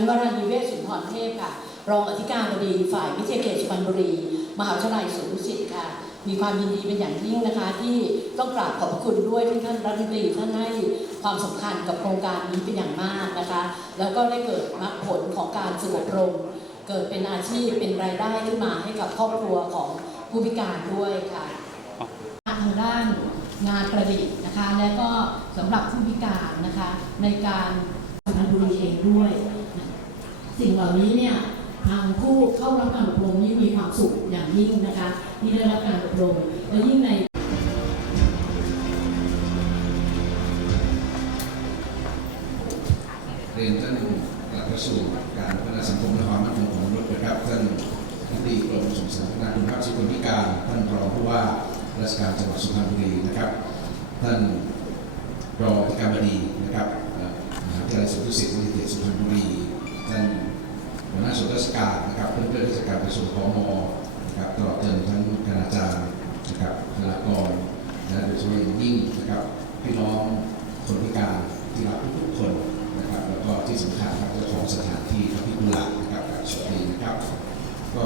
นวราณีเวชสุนทรเทพค่ะ รองอธิการบดีฝ่ายวิทยาเขตสุพรรณบุรี มหาวิทยาลัยสวนดุสิตค่ะ มีความยินดีเป็นอย่างยิ่งนะคะ ที่ต้องกราบขอบพระคุณด้วยที่ท่านรัฐมนตรีท่านให้ความสำคัญกับโครงการนี้เป็นอย่างมากนะคะ แล้วก็ได้เกิดมรรคผลของการฝึกอบรมเกิดเป็นอาชีพเป็นรายได้ขึ้นมาให้กับครอบครัวของผู้พิการด้วยค่ะทางด้านงานประดิษฐ์นะคะ และก็สำหรับผู้พิการนะคะในการ สุพรรณบุรีเองด้วย สิ่งเหล่านี้เนี่ยทางผู้เข้ารับการอบรมนี่มีความสุขอย่างยิ่งนะคะที่ได้รับการอบรมและยิ่งในเรียนท่านกระทรวงการพัฒนาสังคมและความมั่นคงของมนุษย์นะครับท่านอธิบดีกรมส่งเสริมพัฒนาคุณภาพชีวิตคนพิการท่านรองผู้ว่าราชการจังหวัดสุพรรณบุรีนะครับ ท่านรองอธิการบดีนะครับ ทยาลัยสวนดุสิตวิทยาเขตสุพรรณบุรีท่านหัวหน้าส่วนราชการนะครับเพื่อนเพื่อนราชการกระทรวงพมนะครับตลอดจนทั้งคณาจารย์นะครับคณากรและโดยเฉพาะอย่างยิ่งนะครับพี่น้องคนพิการที่รักทุกคนนะครับแล้วก็ที่สำคัญครับเจ้าของสถานที่พระพิกุลานะครับกับสวัสดีนะครับ ก็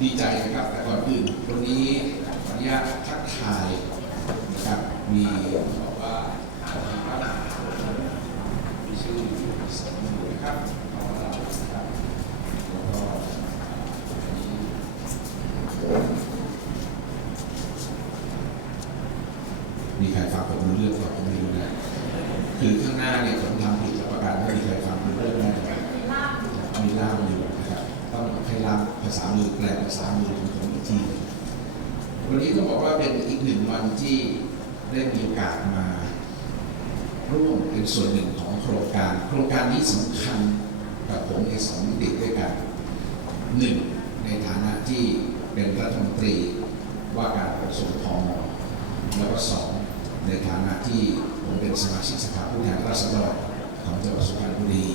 ดีใจนะครับแต่ก่อนอื่นวันนี้ขออนุญาตทักทายนะครับมีบอกว่ามี ชื่อสมุนนะครับขอรับนะครับแล้วก็อันนี้มีใครฟังผมรู้เรื่องก่อนผมไม่รู้นะคือข้างหน้าเนี่ยผมทำผิดประการไม่มีใครฟังรู้เรื่องแน่มีล่ามอยู่นะครับต้องให้ล่ามภาษามือแปลภาษามือของผมอีกทีวันนี้ต้องบอกว่าเป็นอีกหนึ่งวันที่ได้มีโอกาสมา ร่วมเป็นส่วนหนึ่งของโครงการ โครงการนี้สำคัญกับผมในสองมิติด้วยกันหนึ่งในฐานะที่เป็นรัฐมนตรีว่าการกระทรวงพมแล้วก็สองในฐานะที่ผมเป็นสมาชิกสภาผู้แทนราษฎรของจังหวัดสุพรรณบุรี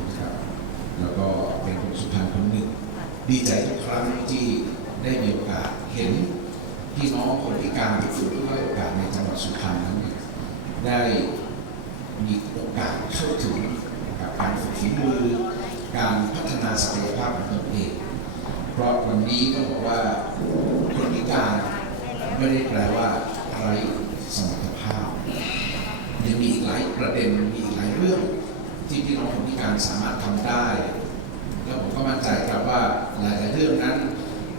นะครับแล้วก็เป็นคนสุพรรณคนหนึ่งดีใจทุกครั้งที่ได้มีโอกาสเห็นพี่น้องคนพิการที่ฝึกด้อยโอกาสในจังหวัดสุพรรณนั้นได้ มีโอกาสเข้าถึงกับการฝึกฝีมือ การพัฒนาศักยภาพของตนเอง เพราะวันนี้ก็บอกว่าคนพิการไม่ได้แปลว่าไรสมรรถภาพยังมีอีกหลายประเด็นมีอีกหลายเรื่องที่พี่น้องคนพิการสามารถทำได้ แล้วผมก็มั่นใจครับว่าหลาย ๆ เรื่องนั้น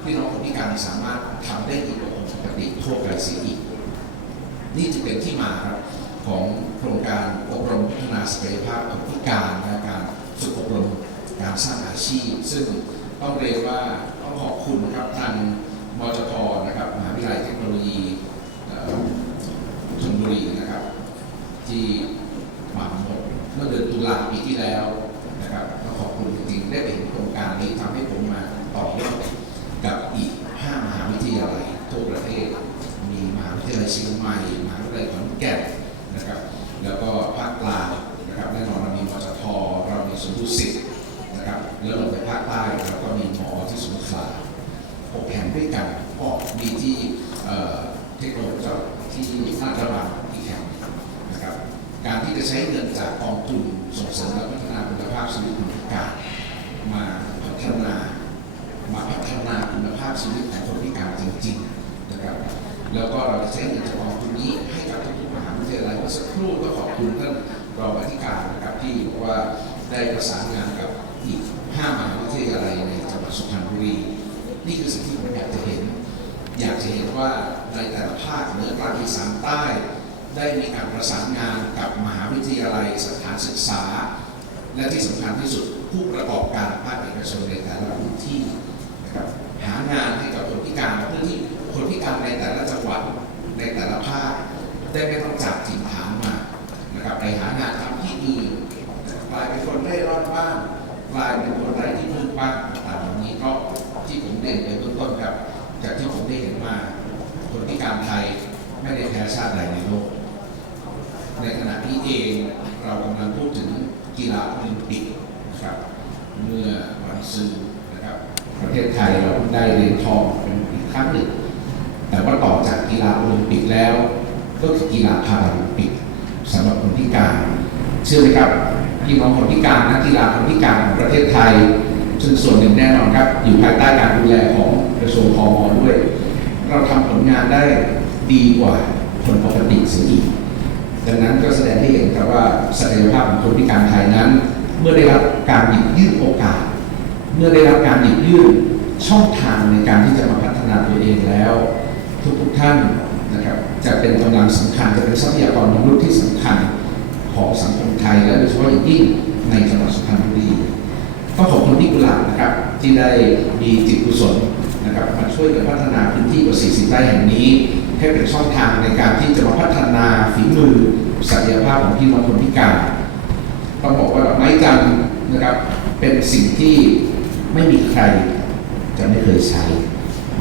พี่น้องคนพิการสามารถทำได้ดีกว่าคนปกติทั่วไปเสียอีก นี่จะเป็นที่มาครับ ของโครงการอบรมพัฒนาศักยภาพคนพิการและการฝึกอบรมการสร้างอาชีพ ซึ่งต้องเรียนว่าต้องขอบคุณนะครับทางมจพนะครับมหาวิทยาลัยเทคโนโลยีชลบุรีนะครับ ที่หวังหมดเมื่อเดือนตุลาปีที่แล้วนะครับก็ขอบคุณจริงๆได้เห็นโครงการนี้ทำให้ผมมาต่อยอดกับอีก 5 มหาวิทยาลัยทั่วประเทศ มีมหาวิทยาลัยเชียงใหม่มหาวิทยาลัยขอนแก่น นะครับ แล้วก็ภาคกลางนะครับแน่นอนเรามีมจทเรามีสวนดุสิตนะครับแล้วเราไปภาคใต้เราก็มีหมอที่สงขลาหกแห่งด้วยกันก็มีที่เทคโนโลยีที่ราชบังที่แห่งนะครับ การที่จะใช้เงินจากกองทุนส่งเสริมและพัฒนาคุณภาพชีวิตคนพิการมาพัฒนามาพัฒนาคุณภาพชีวิตของคนพิการจริงๆนะครับ แล้วก็เราจะใช้เงินจากกองทุนนี้ให้กับทุกมหาวิทยาลัยเมื่อสักครู่ก็ขอบคุณท่านรองอธิการนะครับที่บอกว่าได้ประสานงานกับอีก5มหาวิทยาลัยในจังหวัดสุพรรณบุรี นี่คือสิ่งที่ผมอยากจะเห็น อยากจะเห็นว่าในแต่ละภาคเหนือกลางอีสานใต้ ได้มีการประสานงานกับมหาวิทยาลัยสถานศึกษา และที่สำคัญที่สุดผู้ประกอบการภาคเอกชนในแต่ละพื้นที่นะครับหางานให้กับคนพิการเพื่อที่ คนพิการในแต่ละจังหวัดในแต่ละภาคได้ไม่ต้องจากถิ่นฐานมานะครับไปหางานทำที่อื่นกลายเป็นคนเร่ร่อนบ้างกลายเป็นคนไร้ที่พึ่งบ้างต่างๆนี้ก็ที่ผมเรียนไปเบื้องต้นครับจากที่ผมได้เห็นมาคนพิการไทยไม่ได้แพ้ชาติใดในโลก ในขณะนี้เองเรากำลังพูดถึงกีฬาโอลิมปิกนะครับเมื่อวันซืนนะครับประเทศไทยเราได้เหรียญทองเป็นอีกครั้งหนึ่ง แต่ว่าต่อจากกีฬาโอลิมปิกแล้ว ก็คือกีฬาพาราลิมปิกสำหรับคนพิการ เชื่อไหมครับพี่น้องคนพิการนักกีฬาคนพิการของประเทศไทยซึ่งส่วนหนึ่งแน่นอนครับ อยู่ภายใต้การดูแลของกระทรวงพมด้วย เราทำผลงานได้ดีกว่าคนปกติเสียอีกดังนั้นก็แสดงให้เห็นครับว่าศักยภาพของคนพิการไทยนั้น เมื่อได้รับการหยิบยื่นโอกาส เมื่อได้รับการหยิบยื่นช่องทางในการที่จะมาพัฒนาตัวเองแล้ว ทุกๆท่านนะครับจะเป็นกำลังสำคัญจะเป็นทรัพยากรมนุษย์ที่สำคัญของสังคมไทย และโดยเฉพาะอย่างยิ่งในจังหวัดสุพรรณบุรีก็ขอบคุณพี่กุหลาบนะครับที่ได้มีจิตกุศลนะครับมาช่วยกันพัฒนาพื้นที่กว่า 40 ไร่แห่งนี้ ให้เป็นช่องทางในการที่จะมาพัฒนาฝีมือศักยภาพของพี่น้องคนพิการต้องบอกว่าดอกไม้จันทร์นะครับเป็นสิ่งที่ไม่มีใครจะไม่เคยใช้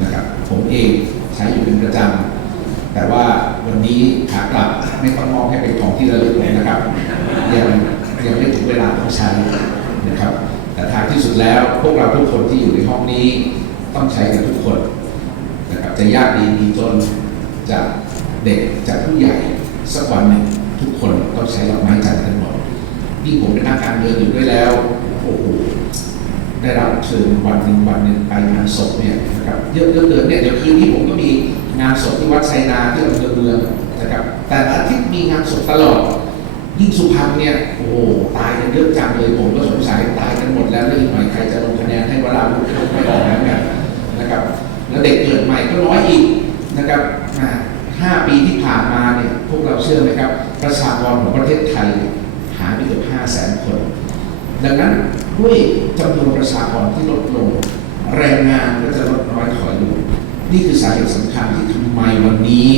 นะครับผมเอง ใช้อยู่เป็นประจำแต่ว่าวันนี้ขากลับไม่ต้องมอบให้เป็นของที่ระลึกเลยนะครับยังยังไม่ถึงเวลาต้องใช้นะครับ แต่ท้ายที่สุดแล้วพวกเราทุกคนที่อยู่ในห้องนี้ต้องใช้กันทุกคนนะครับจะยากดีมีจนจากเด็กจากผู้ใหญ่สักวันหนึ่งทุกคนต้องใช้ดอกไม้จันทร์กันหมดนี่ผมเป็นนักการเมืองอยู่ด้วยแล้วโอ้โห ได้รับเชิญวันหนึ่งวันหนึ่งไปงานศพเนี่ยนะครับเยอะเหลือเกินเนี่ยเดี๋ยวคืนนี้ผมก็มีงานศพที่วัดไซนาที่อำเภอเมืองนะครับแต่ละอาทิตย์มีงานศพตลอดยิ่งสุพรรณเนี่ยโอ้โหตายกันเยอะจังเลยผมก็สงสัยตายกันหมดแล้วแล้วอีกหน่อยใครจะลงคะแนนให้เวลาลูกไม่ออกแล้วเนี่ยนะครับแล้วเด็กเกิดใหม่ก็น้อยอีกนะครับห้าปีที่ผ่านมาเนี่ยพวกเราเชื่อไหมครับประชากรของประเทศไทยหายไปเกือบห้าแสนคน ดังนั้นด้วยจำนวนประชากรที่ลดลง แรงงานก็จะลดน้อยถอยลงนี่คือสาเหตุสำคัญที่ทำไมวันนี้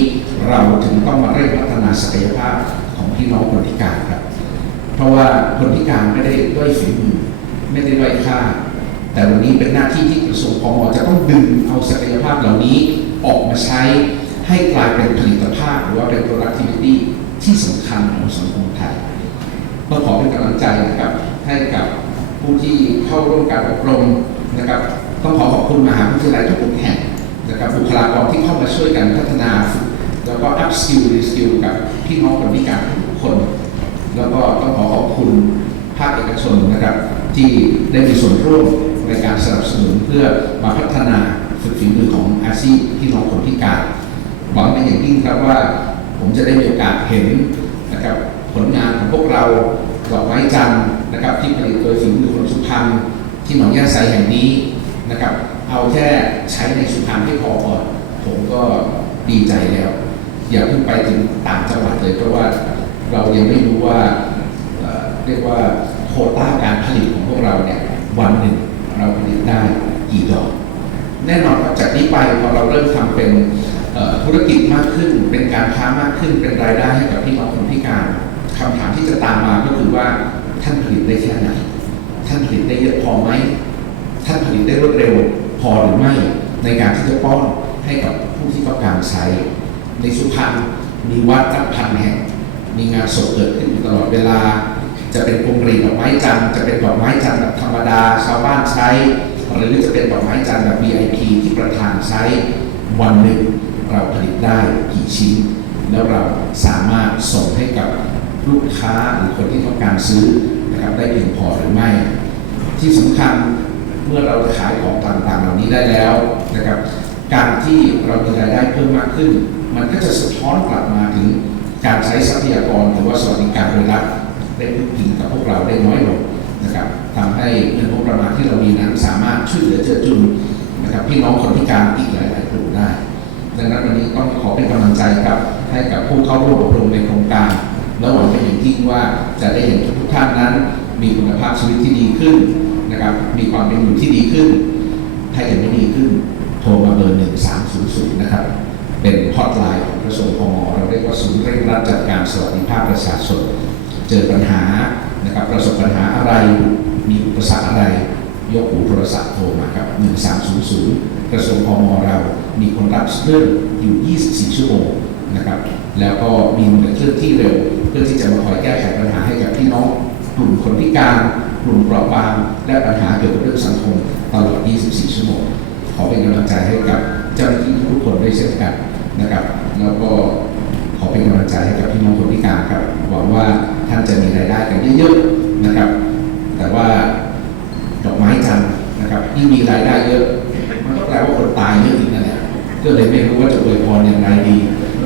เราถึงต้องมาเร่งพัฒนาศักยภาพของพี่น้องคนพิการครับ เพราะว่าคนพิการไม่ได้ด้อยฝีมือไม่ได้ด้อยค่า แต่วันนี้เป็นหน้าที่ที่กระทรวงพมจะต้องดึงเอาศักยภาพเหล่านี้ออกมาใช้ให้กลายเป็นผลิตภาพหรือว่าเป็น productivity ที่สำคัญของสังคมไทยต้องขอเป็นกำลังใจนะครับ ให้กับผู้ที่เข้าร่วมการอบรมนะครับ ต้องขอขอบคุณมหาวิทยาลัยทุกแห่งนะครับบุคลากรที่เข้ามาช่วยกันพัฒนาฝึกแล้วก็ up skill re skill กับพี่น้องคนพิการทุกคน แล้วก็ต้องขอขอบคุณภาคเอกชนนะครับ ที่ได้มีส่วนร่วมในการสนับสนุนเพื่อมาพัฒนาฝึกฝีมือของอาชีพพี่น้องคนพิการหวังเป็นอย่างยิ่งครับว่าผมจะได้มีโอกาสเห็นนะครับผลงานของพวกเราดอกไม้จันทร์ นะครับที่ผลิตโดยฝีมือคนสุพรรณที่หนองย่าไซแห่งนี้นะครับ เอาแค่ใช้ในสุพรรณให้พอก่อนผมก็ดีใจแล้ว อย่าเพิ่งไปถึงต่างจังหวัดเลยเพราะว่าเรายังไม่รู้ว่าเเรียกว่าโควต้าการผลิตของพวกเราเนี่ยวันหนึ่งเราผลิตได้กี่ดอกแน่นอนครับจากนี้ไปพอเราเริ่มทำเป็นธุรกิจมากขึ้น เป็นการค้ามากขึ้นเป็นรายได้ให้กับพี่น้องคนพิการคำถามที่จะตามมาก็คือว่า ท่านผลิตได้แค่ไหน ท่านผลิตได้เยอะพอไหม ท่านผลิตได้รวดเร็วพอหรือไม่ ในการที่จะป้อนให้กับผู้ที่ต้องการใช้ ในสุพรรณมีวัดนับพันแห่ง มีงานศพเกิดขึ้นอยู่ตลอดเวลา จะเป็นพวงหรีดดอกไม้จันทร์จะเป็นดอกไม้จันทร์แบบธรรมดาชาวบ้านใช้ หรือจะเป็นดอกไม้จันทร์แบบ VIP ที่ประธานใช้ วันหนึ่งเราผลิตได้กี่ชิ้น แล้วเราสามารถส่งให้กับ ลูกค้าหรือคนที่ต้องการซื้อนะครับได้เพียงพอหรือไม่ ที่สำคัญเมื่อเราขายของต่างๆ เหล่านี้ได้แล้วนะครับการที่เรามีรายได้เพิ่มมากขึ้น มันก็จะสะท้อนกลับมาถึงการใช้ทรัพยากรหรือว่าสวัสดิการโดยรัฐได้พึ่งพิงกับพวกเราได้น้อยลงนะครับทำให้เงินงบประมาณที่เรามีนั้นสามารถช่วยเหลือเจือจุนนะครับพี่น้องคนพิการอีกหลายๆกลุ่มได้ดังนั้นวันนี้ต้องขอเป็นกำลังใจครับให้กับผู้เข้าร่วมอบรมในโครงการ และหวังเป็นอย่างยิ่งว่าจะได้เห็นทุกท่านนั้น มีคุณภาพชีวิตที่ดีขึ้นนะครับ มีความเป็นอยู่ที่ดีขึ้น ถ้ายังไม่ดีขึ้น โทรมาเบอร์ 1300 นะครับ เป็นฮอตไลน์ของกระทรวงพมเราเรียกว่าศูนย์เร่งรัดจัดการสวัสดิภาพประชาชน เจอปัญหานะครับ ประสบปัญหาอะไร มีอุปสรรคอะไร ยกหูโทรศัพท์โทรมาครับ 1300 กระทรวงพมเรา มีคนรับเรื่องอยู่ 24 ชั่วโมง นะครับ แล้วก็มีหน่วยเคลื่อนที่เร็ว เพื่อที่จะมาคอยแก้ไขปัญหาให้กับพี่น้องกลุ่มคนพิการ กลุ่มเปราะบาง และปัญหาเกี่ยวกับเรื่องสังคมตลอด 24 ชั่วโมง ขอเป็นกำลังใจให้กับเจ้าหน้าที่ทุกคนด้วยเช่นกันนะครับ แล้วก็ขอเป็นกำลังใจให้กับพี่น้องคนพิการครับ หวังว่าท่านจะมีรายได้กันเยอะๆนะครับ แต่ว่าดอกไม้จันทร์นะครับยิ่งมีรายได้เยอะ มันก็แปลว่าคนตายเยอะอีกนั่นแหละก็เลยไม่รู้ว่าจะอวยพรอย่างไรดี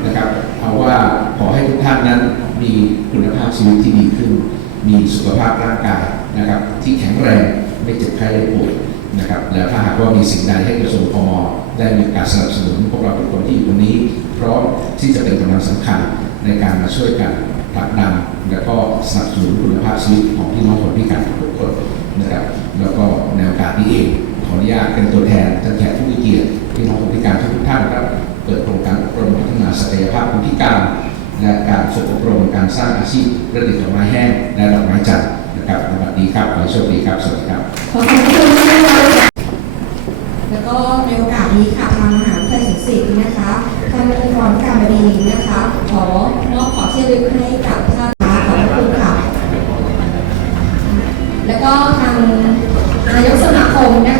นะครับเอาว่าขอให้ทุกท่านนั้นมีคุณภาพชีวิตที่ดีขึ้น มีสุขภาพร่างกายนะครับ ที่แข็งแรงไม่เจ็บไข้ได้ป่วยนะครับแล้วถ้าหากว่ามีสิ่งใดให้กระทรวงพมได้มีการสนับสนุนพวกเราทุกคนที่อยู่ตรงนี้พร้อมที่จะเป็นกำลังสำคัญในการมาช่วยกันผลักดันและก็สนับสนุนคุณภาพชีวิตของพี่น้องคนพิการทุกคนนะครับแล้วก็ในโอกาสนี้เองขออนุญาตเป็นตัวแทนท่านแขกผู้มีเกียรติพี่น้องคนพิการทุกท่านครับเปิดโครงการอบร ศักยภาพคนพิการ และการฝึกอบรมการสร้างอาชีพประดิษฐ์ดอกไม้แห้งและดอกไม้จันทร์นะครับในวันนี้ครับขอให้โชคดีครับสวัสดีครับขอขอบคุณมากเลยค่ะแล้วก็ในโอกาสนี้ค่ะทางมหาวิทยาลัยศิษย์นะคะท่านองค์กรการบดีนะคะ ขอมอบขอเชิญลึกให้กับท่านนะคะขอบคุณค่ะ แล้วก็ทางนายกสมาคมนะคะ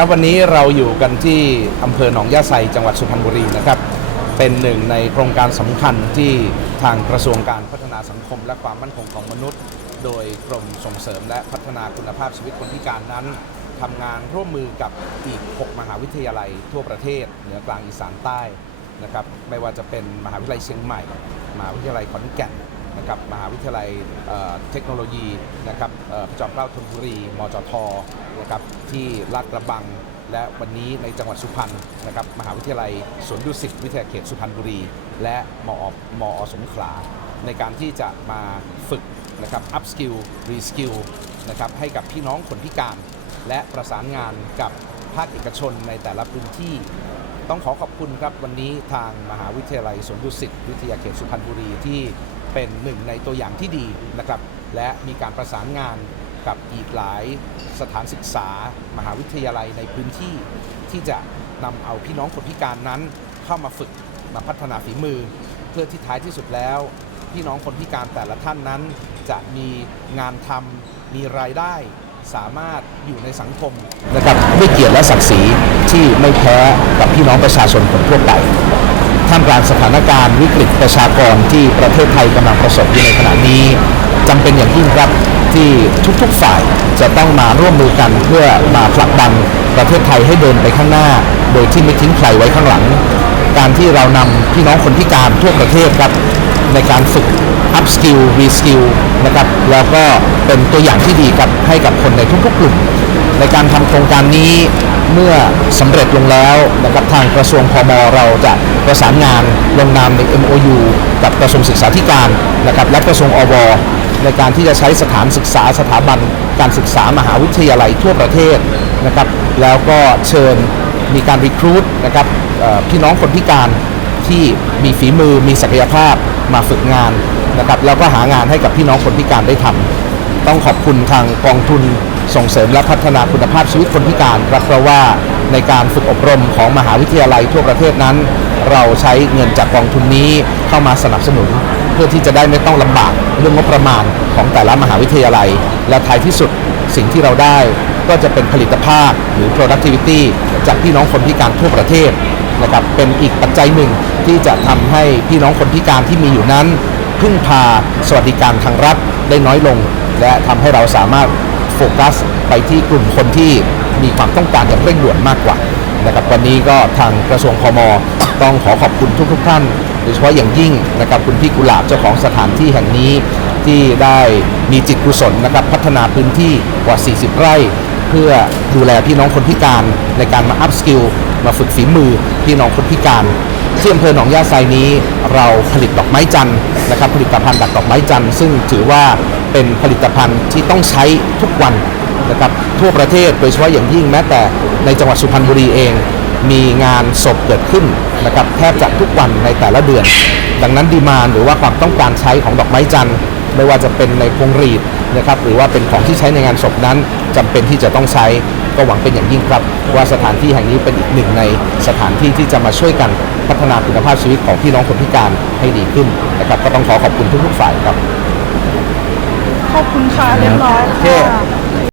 ครับวันนี้เราอยู่กันที่อำเภอหนองยาไซจังหวัดสุพรรณบุรีนะครับ เป็นหนึ่งในโครงการสำคัญที่ทางกระทรวงการพัฒนาสังคม และความมั่นคงของมนุษย์ โดยกรมส่งเสริมและพัฒนาคุณภาพชีวิตคนพิการนั้นทำงานร่วมมือกับอีก 6 มหาวิทยาลัยทั่วประเทศ เหนือกลางอีสานใต้นะครับไม่ว่าจะเป็นมหาวิทยาลัยเชียงใหม่ มหาวิทยาลัยขอนแก่น นะครับมหาวิทยาลัยเเทคโนโลยีนะครับออจอมเกล้าธนบุรีมจทนะครับที่ลาดกระบัง และวันนี้ในจังหวัดสุพรรณนะครับมหาวิทยาลัยสวนดุสิตวิทยาเขตสุพรรณบุรี และมอมอสงขลา ในการที่จะมาฝึกนะครับ up skill re skill นะครับให้กับพี่น้องคนพิการ และประสานงานกับภาคเอกชนในแต่ละพื้นที่ต้องขอขอบคุณครับวันนี้ทางมหาวิทยาลัยสวนดุสิตวิทยาเขตสุพรรณบุรีที่ เป็นหนึ่งในตัวอย่างที่ดีนะครับและมีการประสานงานกับอีกหลายสถานศึกษามหาวิทยาลัยในพื้นที่ ที่จะนำเอาพี่น้องคนพิการนั้นเข้ามาฝึกมาพัฒนาฝีมือ เพื่อที่ท้ายที่สุดแล้ว พี่น้องคนพิการแต่ละท่านนั้น จะมีงานทำมีรายได้สามารถอยู่ในสังคมนะครับด้วยเกียรติและศักดิ์ศรีที่ไม่แพ้กับพี่น้องประชาชนคนทั่วไป ท่ามกลางสถานการณ์วิกฤตประชากรที่ประเทศไทยกำลังประสบอยู่ในขณะนี้จำเป็นอย่างยิ่งครับที่ทุกๆฝ่ายจะต้องมาร่วมมือกันเพื่อมาผลักดันประเทศไทยให้เดินไปข้างหน้า โดยที่ไม่ทิ้งใครไว้ข้างหลัง การที่เรานำพี่น้องคนพิการทั่วประเทศครับในการฝึก up skill re skill นะครับแล้วก็เป็นตัวอย่างที่ดีครับให้กับคนในทุกๆกลุ่ม ในการทำโครงการนี้ เมื่อสำเร็จลงแล้วนะครับทางกระทรวงพมเราจะประสานงานลงนามใน MOU กับกระทรวงศึกษาธิการนะครับและกระทรวงอวในการที่จะใช้สถานศึกษาสถาบันการศึกษามหาวิทยาลัยทั่วประเทศนะครับแล้วก็เชิญมีการรีครูดนะครับพี่น้องคนพิการที่มีฝีมือมีศักยภาพมาฝึกงานนะครับแล้วก็หางานให้กับพี่น้องคนพิการได้ทำต้องขอบคุณทางกองทุน ส่งเสริมและพัฒนาคุณภาพชีวิตคนพิการครับเพราะว่าในการฝึกอบรมของมหาวิทยาลัยทั่วประเทศนั้น เราใช้เงินจากกองทุนนี้เข้ามาสนับสนุน เพื่อที่จะได้ไม่ต้องลำบากเรื่องงบประมาณของแต่ละมหาวิทยาลัย และท้ายที่สุดสิ่งที่เราได้ก็จะเป็นผลิตภาพหรือ productivity จากพี่น้องคนพิการทั่วประเทศนะครับเป็นอีกปัจจัยหนึ่งที่จะทำให้พี่น้องคนพิการที่มีอยู่นั้น พึ่งพาสวัสดิการทางรัฐได้น้อยลง และทำให้เราสามารถ โฟกัสไปที่กลุ่มคนที่มีความต้องการอย่างเร่งด่วนมากกว่านะครับวันนี้ก็ทางกระทรวงพมต้องขอขอบคุณทุกๆทท่านโดยเฉพาะอย่างยิ่งนะครับคุณพี่กุหลาบเจ้าของสถานที่แห่งนี้ที่ได้มีจิตกุศลนะครับพัฒนาพื้นที่กว่า 40 ไร่ เพื่อดูแลพี่น้องคนพิการในการมาอัพสกิลมาฝึกฝีมือพี่น้องคนพิการ ที่อำเภอหนองยาไซนี้เราผลิตดอกไม้จันทร์นะครับผลิตภัณฑ์ดักดอกไม้จันทร์ซึ่งถือว่าเป็นผลิตภัณฑ์ที่ต้องใช้ทุกวันนะครับทั่วประเทศโดยเฉพาะอย่างยิ่งแม้แต่ในจังหวัดสุพรรณบุรีเอง มีงานศพเกิดขึ้นนะครับแทบจะทุกวันในแต่ละเดือน ดังนั้นดีมานหรือว่าความต้องการใช้ของดอกไม้จันทร์ ไม่ว่าจะเป็นในพวงหรีดนะครับหรือว่าเป็นของที่ใช้ในงานศพนั้นจำเป็นที่จะต้องใช้ก็หวังเป็นอย่างยิ่งครับ ว่าสถานที่แห่งนี้เป็นอีกหนึ่งในสถานที่ที่จะมาช่วยกันพัฒนาคุณภาพชีวิตของพี่น้องคนพิการให้ดีขึ้นนะครับก็ต้องขอขอบคุณทุกๆฝ่ายครับขอบคุณค่ะเรียบร้อยโอเคค่ะ